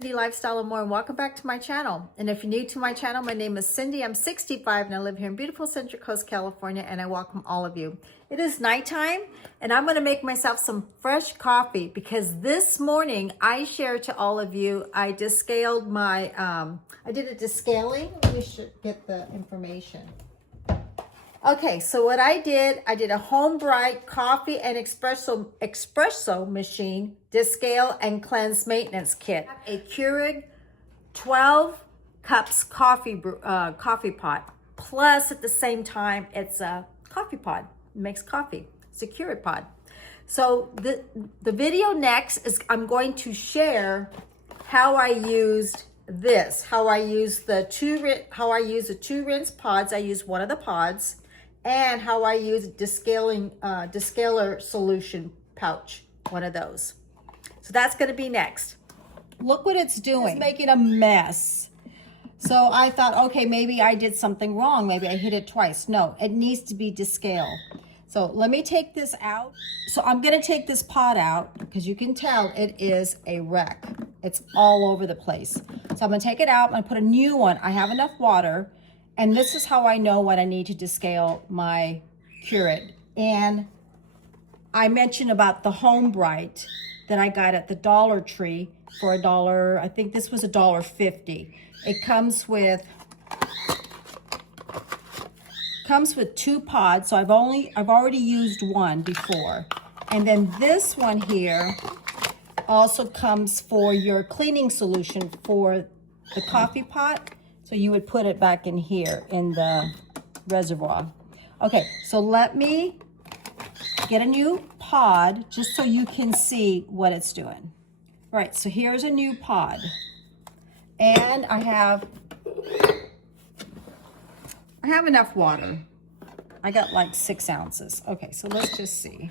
Cindy Lifestyle and More, and welcome back to my channel. And if you're new to my channel, my name is Cindy. I'm 65 and I live here in beautiful Central Coast, California, and I welcome all of you. It is nighttime and I'm going to make myself some fresh coffee because this morning I shared to all of you, I descaled my, I did a descaling. Let me get the information. Okay, so what I did a Homebright coffee and espresso machine, descale and cleanse maintenance kit. A Keurig 12 cups coffee pot. Plus at the same time, it's a coffee pod. It makes coffee. It's a Keurig pod. So the video next is I'm going to share how I used this, how I use the two rinse pods. I use one of the pods, and how I use descaler solution pouch, one of those. So that's going to be next. Look what it's doing. It's making a mess. So I thought, okay, maybe I did something wrong. Maybe I hit it twice. No, it needs to be descale. So let me take this out. So I'm going to take this pot out because you can tell it is a wreck. It's all over the place. So I'm going to take it out. I'm going to put a new one. I have enough water. And this is how I know when I need to descale my Keurig. And I mentioned about the Homebright that I got at the Dollar Tree for $1. I think this was $1.50. It comes with two pods. So I've already used one before. And then this one here also comes for your cleaning solution for the coffee pot. So you would put it back in here in the reservoir. Okay, so let me get a new pod just so you can see what it's doing. All right, so here's a new pod. And I have enough water. I got like 6 ounces. Okay, so let's just see.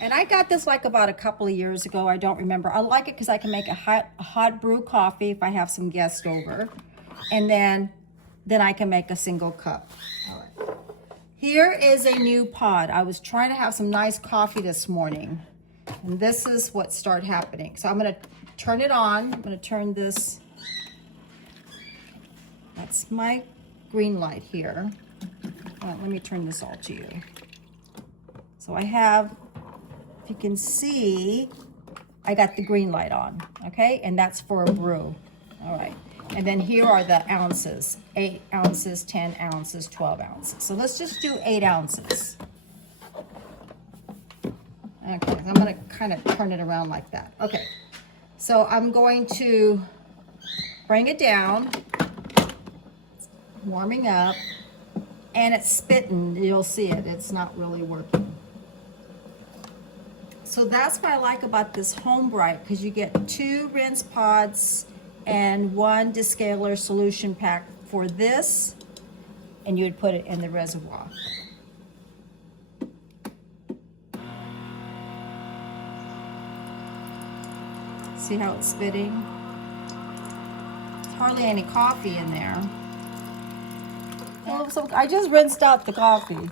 And I got this like about a couple of years ago. I don't remember. I like it because I can make a hot brew coffee if I have some guests over. And then I can make a single cup. All right. Here is a new pod. I was trying to have some nice coffee this morning. And this is what started happening. So I'm going to turn it on. I'm going to turn this. That's my green light here. Let me turn this all to you. So I have, if you can see, I got the green light on. Okay. And that's for a brew. All right. And then here are the ounces, 8 ounces, 10 ounces, 12 ounces. So let's just do 8 ounces. Okay, I'm going to kind of turn it around like that. Okay, so I'm going to bring it down. It's warming up. And it's spitting. You'll see it. It's not really working. So that's what I like about this Homebright, because you get 2 rinse pods and 1 descaler solution pack for this, and you would put it in the reservoir. See how it's spitting? There's hardly any coffee in there. Oh, so I just rinsed out the coffee.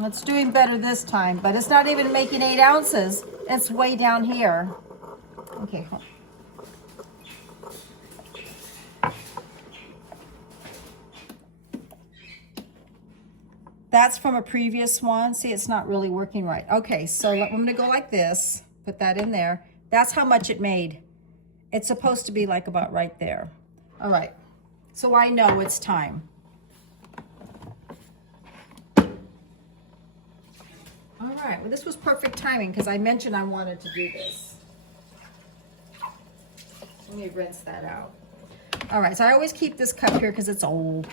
It's doing better this time, but it's not even making 8 ounces. It's way down here. Okay. That's from a previous one. See, it's not really working right. Okay, so I'm going to go like this. Put that in there. That's how much it made. It's supposed to be like about right there. All right. So I know it's time. All right, well, this was perfect timing because I mentioned I wanted to do this. Let me rinse that out. All right, so I always keep this cup here because it's old.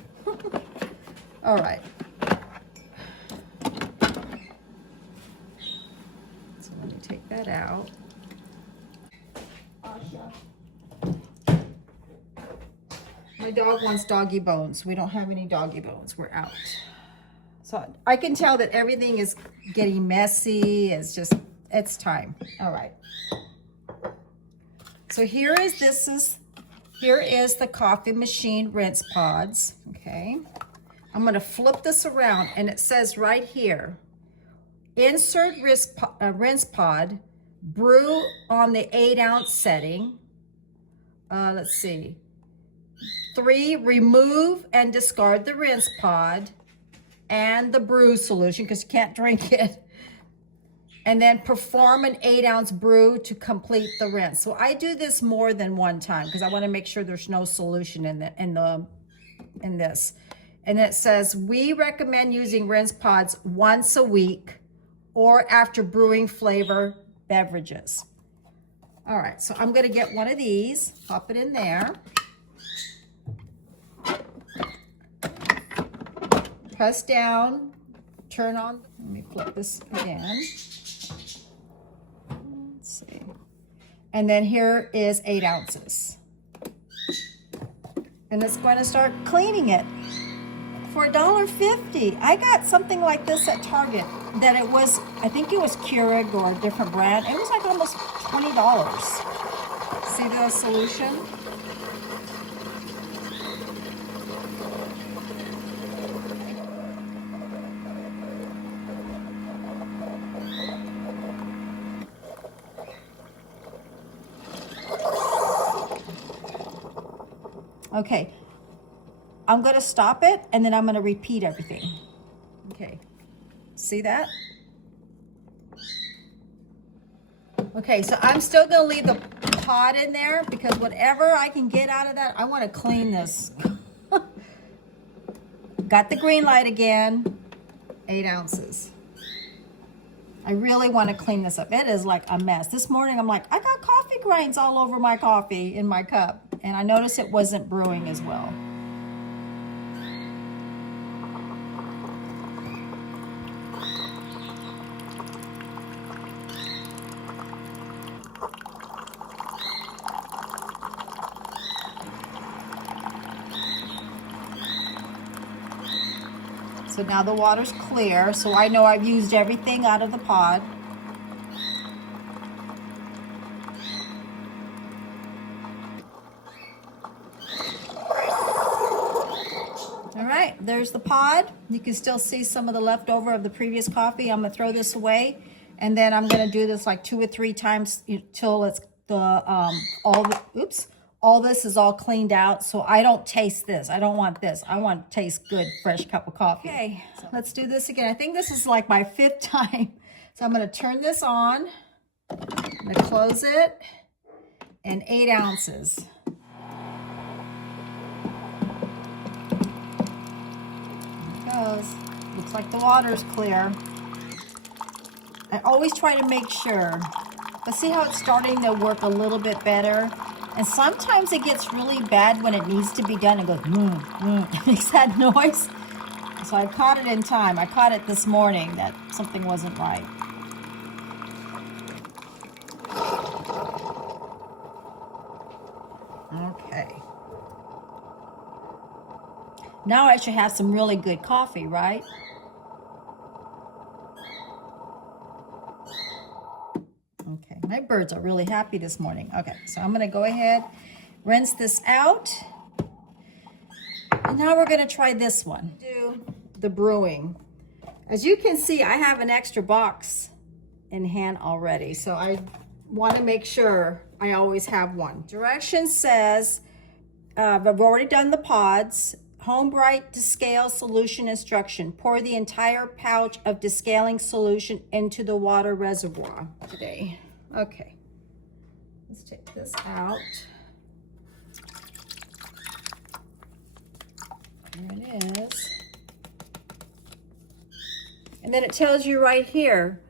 All right. So let me take that out. My dog wants doggy bones. We don't have any doggy bones. We're out. So I can tell that everything is getting messy. It's time. All right. So this is Here is the coffee machine rinse pods, okay? I'm gonna flip this around and it says right here, insert rinse pod, brew on the 8-ounce setting. Let's see. 3, remove and discard the rinse pod and the brew solution because you can't drink it. And then perform an 8-ounce brew to complete the rinse. So I do this more than one time because I want to make sure there's no solution in this. And it says, we recommend using rinse pods once a week or after brewing flavor beverages. All right, so I'm gonna get one of these, pop it in there. Press down, turn on, let me flip this again. Let's see. And then here is 8 ounces. And it's going to start cleaning it for $1.50. I got something like this at Target that it was, I think it was Keurig or a different brand. It was like almost $20. See the solution? Okay, I'm gonna stop it and then I'm gonna repeat everything. Okay, see that? Okay, so I'm still gonna leave the pod in there because whatever I can get out of that, I wanna clean this. Got the green light again, 8 ounces. I really wanna clean this up. It is like a mess. This morning I'm like, I got coffee grains all over my coffee in my cup. And I noticed it wasn't brewing as well. So now the water's clear, so I know I've used everything out of the pod. There's the pod. You can still see some of the leftover of the previous coffee. I'm gonna throw this away, and then I'm gonna do this like 2 or 3 times till it's all this is all cleaned out. So I don't taste this. I don't want this. I want to taste good, fresh cup of coffee. Okay, so let's do this again. I think this is like my 5th time. So I'm gonna turn this on. I'm gonna close it, and 8 ounces. Looks like the water's clear. I always try to make sure. But see how it's starting to work a little bit better? And sometimes it gets really bad when it needs to be done. It goes, it makes that noise. So I caught it in time. I caught it this morning that something wasn't right. Okay. Now I should have some really good coffee, right? Okay, my birds are really happy this morning. Okay, so I'm gonna go ahead, rinse this out. And now we're gonna try this one. Do the brewing. As you can see, I have an extra box in hand already, so I wanna make sure I always have one. Direction says, I've already done the pods. Homebright descale solution instruction. Pour the entire pouch of descaling solution into the water reservoir today. Okay, let's take this out. There it is. And then it tells you right here,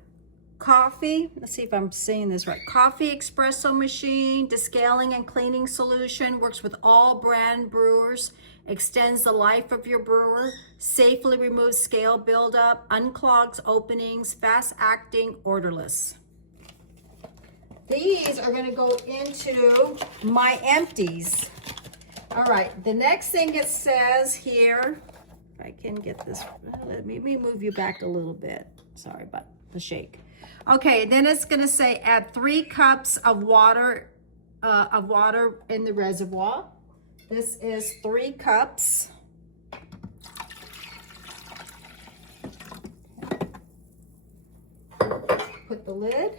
coffee, let's see if I'm saying this right. Coffee espresso machine, descaling and cleaning solution, works with all brand brewers, extends the life of your brewer, safely removes scale buildup, unclogs openings, fast acting, odorless. These are gonna go into my empties. All right, the next thing it says here, if I can get this, let me move you back a little bit. Sorry about the shake. Okay, then it's gonna say add 3 cups of water in the reservoir. This is 3 cups. Put the lid.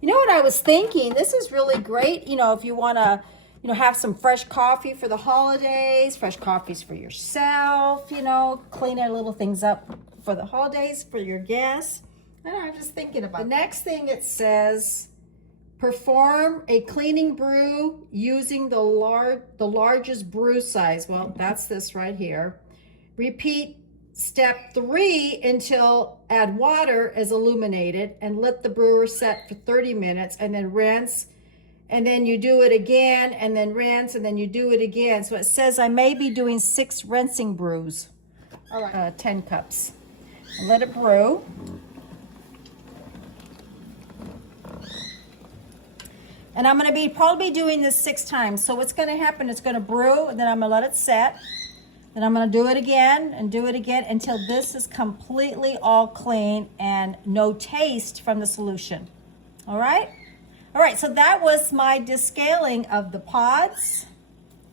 You know what I was thinking? This is really great, you know, if you want to, you know, have some fresh coffee for the holidays, fresh coffees for yourself, you know, clean our little things up for the holidays, for your guests. And I'm just thinking about the next thing. It says, perform a cleaning brew using the largest brew size. Well, that's this right here. Repeat step 3 until add water as illuminated and let the brewer set for 30 minutes and then rinse. And then you do it again and then rinse and then you do it again. So it says I may be doing 6 rinsing brews. All right, 10 cups. And let it brew. And I'm going to probably doing this 6 times. So what's going to happen, it's going to brew, and then I'm going to let it set. Then I'm going to do it again and do it again until this is completely all clean and no taste from the solution. All right? All right, so that was my descaling of the pods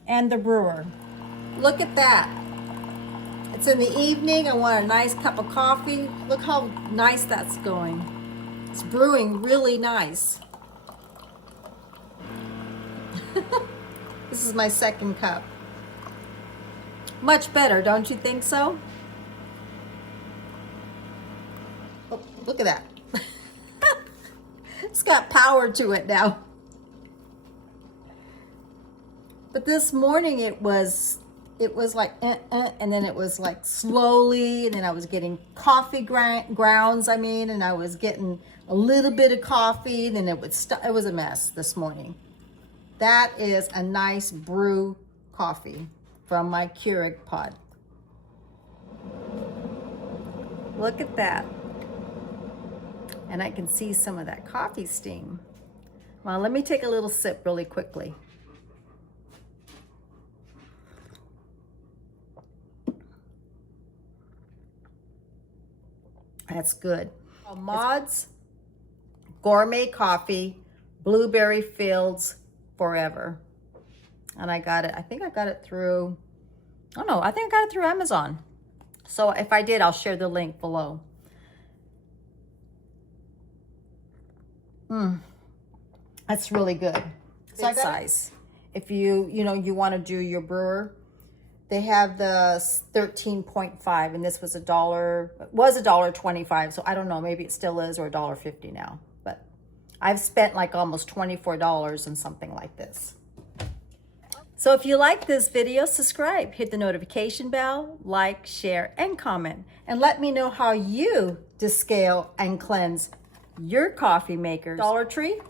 and the brewer. Look at that. It's in the evening. I want a nice cup of coffee. Look how nice that's going. It's brewing really nice. This is my 2nd cup. Much better, don't you think so? Oh, look at that. It's got power to it now. But this morning it was like and then it was like slowly, and then I was getting coffee grounds, and I was getting a little bit of coffee, and then it was a mess this morning. That is a nice brew coffee from my Keurig pod. Look at that. And I can see some of that coffee steam. Well, let me take a little sip really quickly. That's good. Maud's Gourmet Coffee, Blueberry Fields Forever. And I got it, I think I got it through, I don't know, I think I got it through Amazon. So if I did, I'll share the link below. That's really good. So size. If you want to do your brewer, they have the 13.5, and this was $1.25. So I don't know, maybe it still is, or $1.50 now. But I've spent like almost $24 on something like this. So if you like this video, subscribe, hit the notification bell, like, share, and comment. And let me know how you descale and cleanse your coffee makers. Dollar Tree,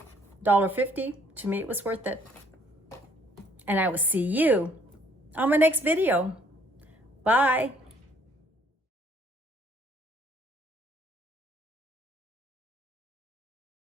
$1.50. To me, it was worth it. And I will see you on my next video. Bye.